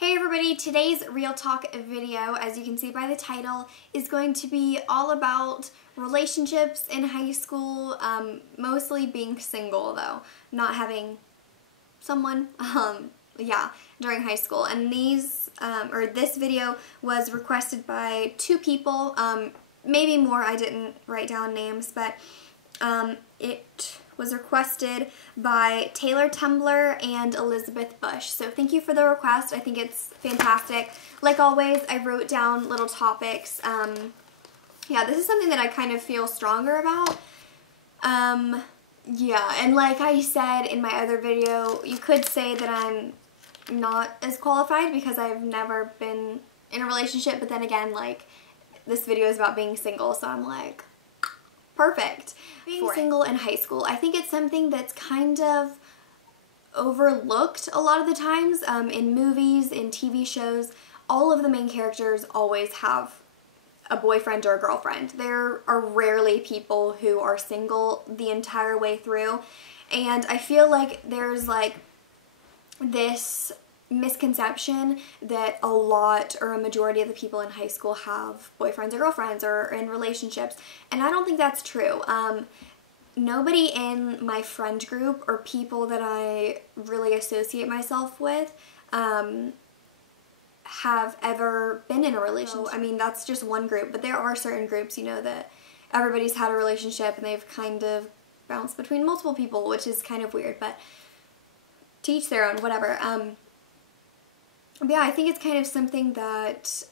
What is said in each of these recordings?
Hey everybody, today's Real Talk video, as you can see by the title, is going to be all about relationships in high school, mostly being single though, not having someone, during high school. And this video was requested by two people, maybe more, I didn't write down names, but it was requested by Taylor Tumbler and Elizabeth Bush. So thank you for the request. I think it's fantastic. Like always, I wrote down little topics. This is something that I kind of feel stronger about. And like I said in my other video, you could say that I'm not as qualified because I've never been in a relationship, but then again, like, this video is about being single, so I'm like, perfect. Being single in high school, I think it's something that's kind of overlooked a lot of the times in movies, in TV shows. All of the main characters always have a boyfriend or a girlfriend. There are rarely people who are single the entire way through, and I feel like there's like this misconception that a lot or a majority of the people in high school have boyfriends or girlfriends or are in relationships, and I don't think that's true. Nobody in my friend group or people that I really associate myself with have ever been in a relationship. I mean, that's just one group, but there are certain groups, you know, that everybody's had a relationship and they've kind of bounced between multiple people, which is kind of weird, but to each their own, whatever. But yeah, I think it's kind of something that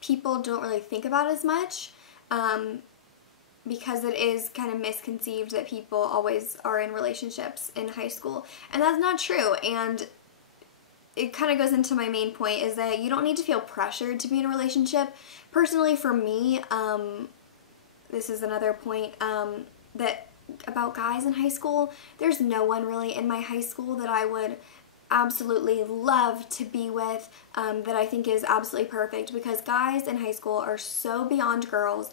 people don't really think about as much because it is kind of misconceived that people always are in relationships in high school, and that's not true. And it kind of goes into my main point, is that you don't need to feel pressured to be in a relationship. Personally, for me, this is another point that about guys in high school, there's no one really in my high school that I would absolutely love to be with, that I think is absolutely perfect, because guys in high school are so beyond girls,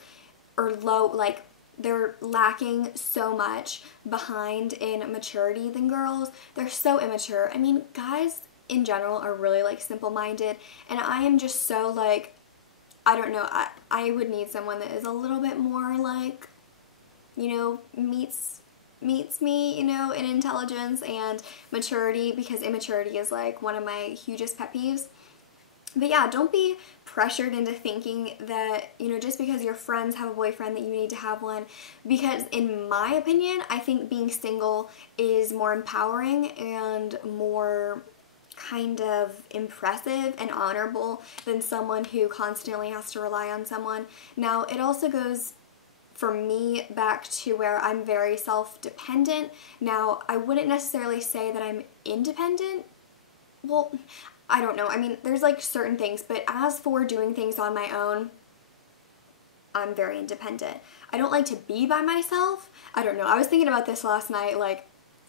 or low, like they're lacking so much behind in maturity than girls. They're so immature. I mean, guys in general are really like simple-minded, and I am just so like, I don't know, I would need someone that is a little bit more like, you know, meets me, you know, in intelligence and maturity, because immaturity is like one of my hugest pet peeves. But yeah, don't be pressured into thinking that, you know, just because your friends have a boyfriend that you need to have one, because in my opinion, I think being single is more empowering and more kind of impressive and honorable than someone who constantly has to rely on someone. Now, it also goes for me back to where I'm very self-dependent. Now, I wouldn't necessarily say that I'm independent. Well, I don't know. I mean, there's like certain things, but as for doing things on my own, I'm very independent. I don't like to be by myself. I don't know. I was thinking about this last night, like,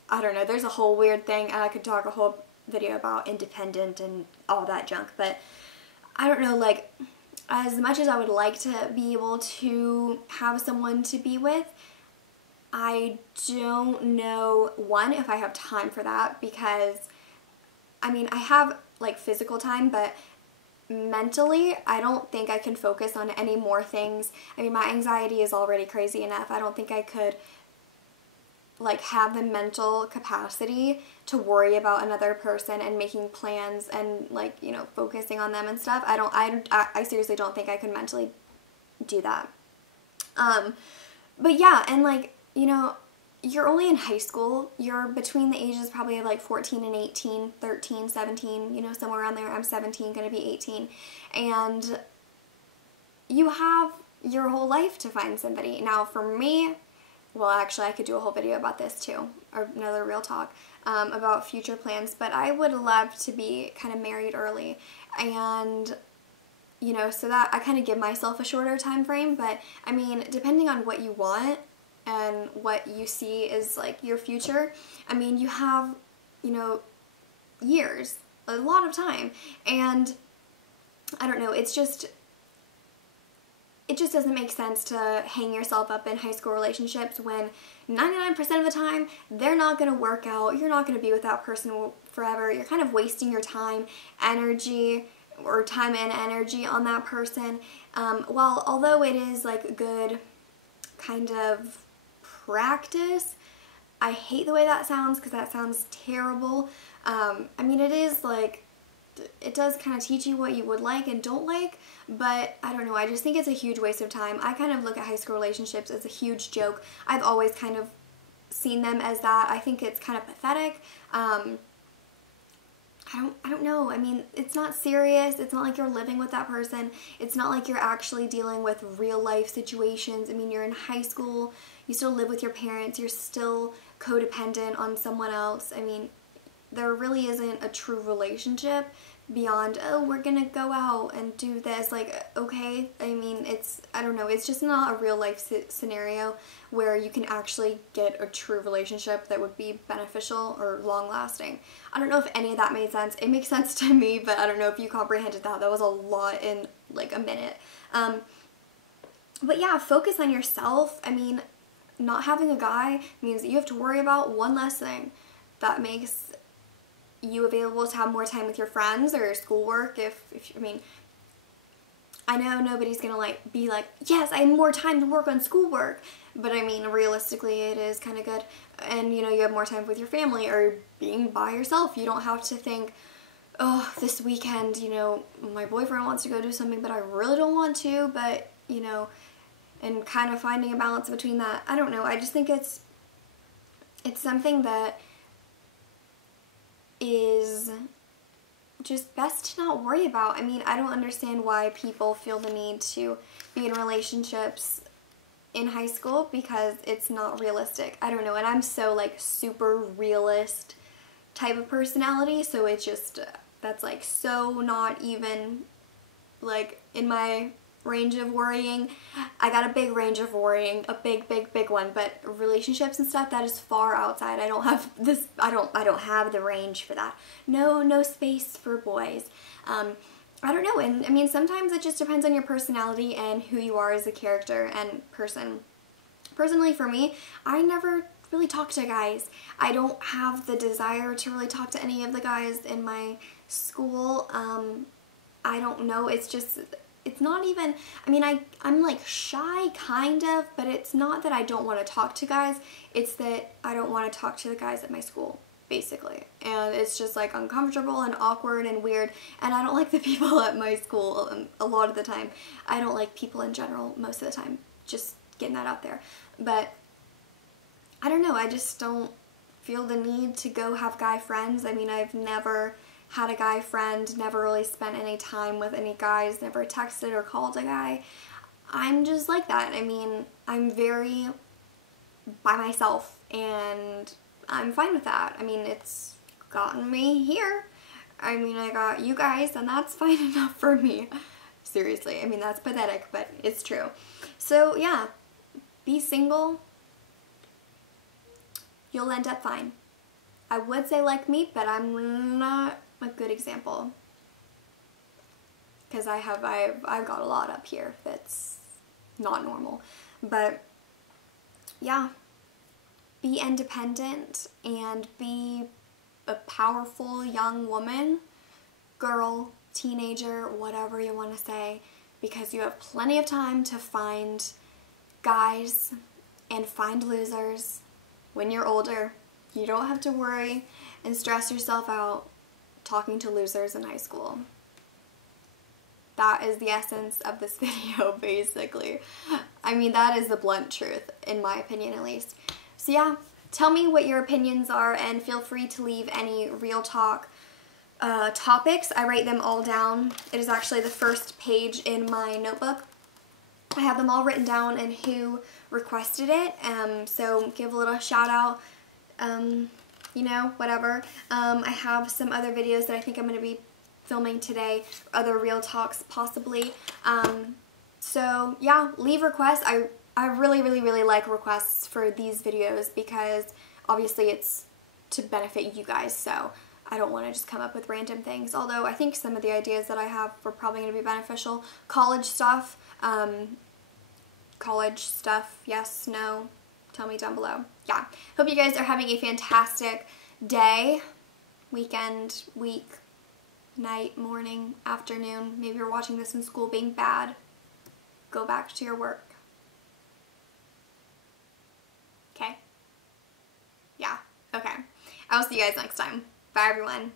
I don't know, there's a whole weird thing, and I could talk a whole video about independent and all that junk, but I don't know, like, as much as I would like to be able to have someone to be with, I don't know, one, if I have time for that, because, I mean, I have, like, physical time, but mentally, I don't think I can focus on any more things. I mean, my anxiety is already crazy enough. I don't think I could, like, have the mental capacity to worry about another person and making plans and, like, you know, focusing on them and stuff. I seriously don't think I could mentally do that. But yeah, and, like, you know, you're only in high school. You're between the ages probably of like 14 and 18, 13, 17, you know, somewhere around there. I'm 17, gonna be 18. And you have your whole life to find somebody. Now, for me, well, actually, I could do a whole video about this too, or another real talk about future plans, but I would love to be kind of married early, and, you know, so that I kind of give myself a shorter time frame. But I mean, depending on what you want and what you see is like your future, I mean, you have, you know, years, a lot of time, and I don't know, it just doesn't make sense to hang yourself up in high school relationships when 99% of the time they're not going to work out. You're not going to be with that person forever, you're kind of wasting your time, energy, or time and energy on that person. While although it is like good kind of practice, I hate the way that sounds because that sounds terrible. I mean, it is like, it does kind of teach you what you would like and don't like, but I don't know, I just think it's a huge waste of time. I kind of look at high school relationships as a huge joke. I've always kind of seen them as that. I think it's kind of pathetic. I don't know. I mean, it's not serious. It's not like you're living with that person. It's not like you're actually dealing with real life situations. I mean, you're in high school. You still live with your parents. You're still codependent on someone else. I mean, there really isn't a true relationship beyond, oh, we're gonna go out and do this. Like, okay, I mean, I don't know, it's just not a real life scenario where you can actually get a true relationship that would be beneficial or long lasting. I don't know if any of that made sense. It makes sense to me, but I don't know if you comprehended that. That was a lot in like a minute. But yeah, focus on yourself. I mean, not having a guy means that you have to worry about one less thing. That makes you available to have more time with your friends or your schoolwork. I mean, I know nobody's gonna like be like, yes, I have more time to work on schoolwork, but I mean, realistically, it is kind of good. And you know, you have more time with your family or being by yourself. You don't have to think, oh, this weekend, you know, my boyfriend wants to go do something, but I really don't want to, but you know, and kind of finding a balance between that. I don't know. I just think it's something that is just best to not worry about. I mean, I don't understand why people feel the need to be in relationships in high school because it's not realistic. I don't know, and I'm so like super realist type of personality, so it's just, that's like so not even like in my range of worrying. I got a big range of worrying, a big one, but relationships and stuff, that is far outside. I don't have this, I don't have the range for that. No space for boys. I don't know, and I mean, sometimes it just depends on your personality and who you are as a character and person. Personally, for me, I never really talk to guys. I don't have the desire to really talk to any of the guys in my school. I don't know, it's just, it's not even, I mean, I'm like shy kind of, but it's not that I don't want to talk to guys, it's that I don't want to talk to the guys at my school, basically. And it's just like uncomfortable and awkward and weird, and I don't like the people at my school a lot of the time. I don't like people in general most of the time, just getting that out there. But I don't know, I just don't feel the need to go have guy friends. I mean, I've never had a guy friend, never really spent any time with any guys, never texted or called a guy. I'm just like that. I mean, I'm very by myself and I'm fine with that. I mean, it's gotten me here. I mean, I got you guys and that's fine enough for me. Seriously, I mean, that's pathetic, but it's true. So yeah, be single. You'll end up fine. I would say like me, but I'm not a good example because I've got a lot up here that's not normal. But yeah, be independent and be a powerful young woman, girl, teenager, whatever you want to say, because you have plenty of time to find guys and find losers when you're older. You don't have to worry and stress yourself out talking to losers in high school. That is the essence of this video, basically. I mean, that is the blunt truth, in my opinion at least. So yeah, tell me what your opinions are and feel free to leave any real talk topics. I write them all down. It is actually the first page in my notebook. I have them all written down and who requested it, so give a little shout out. You know, whatever. I have some other videos that I think I'm going to be filming today, other real talks possibly. So yeah, leave requests. I really like requests for these videos because obviously it's to benefit you guys, so I don't want to just come up with random things, although I think some of the ideas that I have are probably going to be beneficial. College stuff, yes, no, tell me down below. Yeah, hope you guys are having a fantastic day, weekend, week, night, morning, afternoon. Maybe you're watching this in school being bad. Go back to your work. Okay? Yeah. Okay. I will see you guys next time. Bye, everyone.